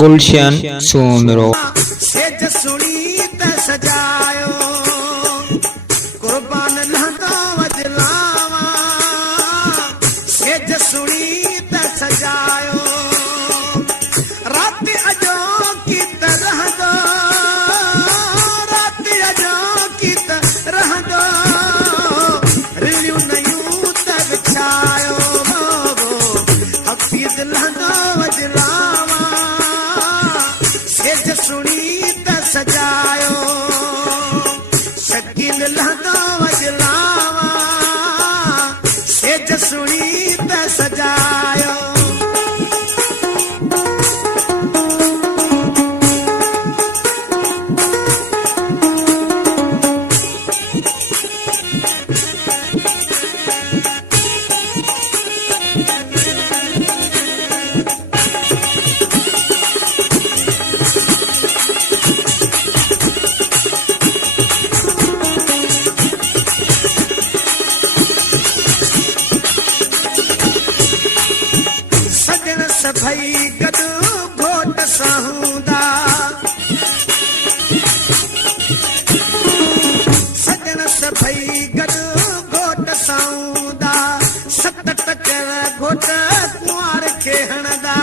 गुलशन सुमरो सेज सुनी त सजायो कुर्बान लहंदा वजलावा सेज सुनी त सजायो रात अजो की तरह दो रात अजो की तरह दो रिलियो नयूं त बिछायो हफीज लहंदा वजलावा सेज सुनी त सजायो शकील लहंदा वजलावा सेज सुनी त सजायो भई गॾु घोट सां हूंदा सजन सभई गॾु घोट सां हूंदा सत टकर घोट कुंवार खे हणंदा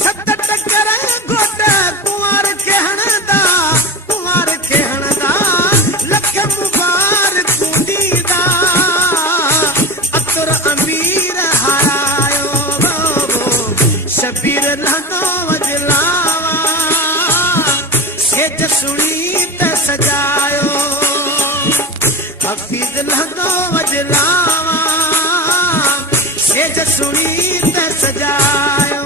सत टकर घोट कुंवार खे हणंदा कुंवार खे हणंदा लख मुबारक ॾींदा अतुर अमीर हारायो शबीर लहंदो वजलावा सेज सुनी त सजायो हफीज लहंदो वजलावा सेज सुनी त सजायो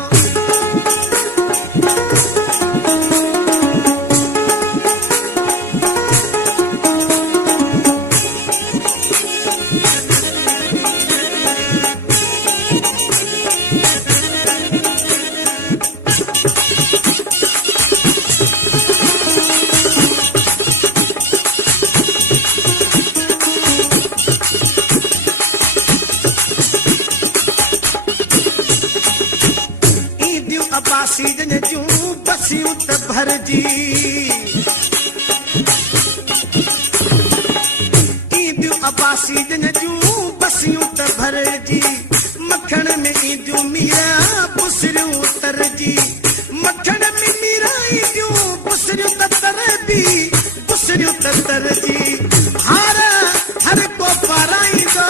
सीजन जूं बसियूं त भरजी ईंदियूं अबा सीजन जूं बसियूं त भरजी मखण में ईंदियूं मीरा पुसरियूं तरजी मखण में मीरा ईंदियूं पुसरियूं त तरजी पुसरियूं त तरजी हार हर को पाराईंदो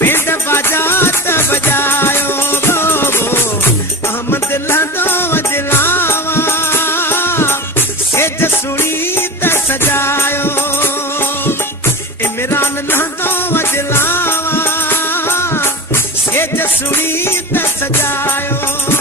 बेंड बाजा त बजायो लहंदो वजलावा सेज सुनी त सजायो इमरान लहंदो वजलावा जसुड़ी त सजायो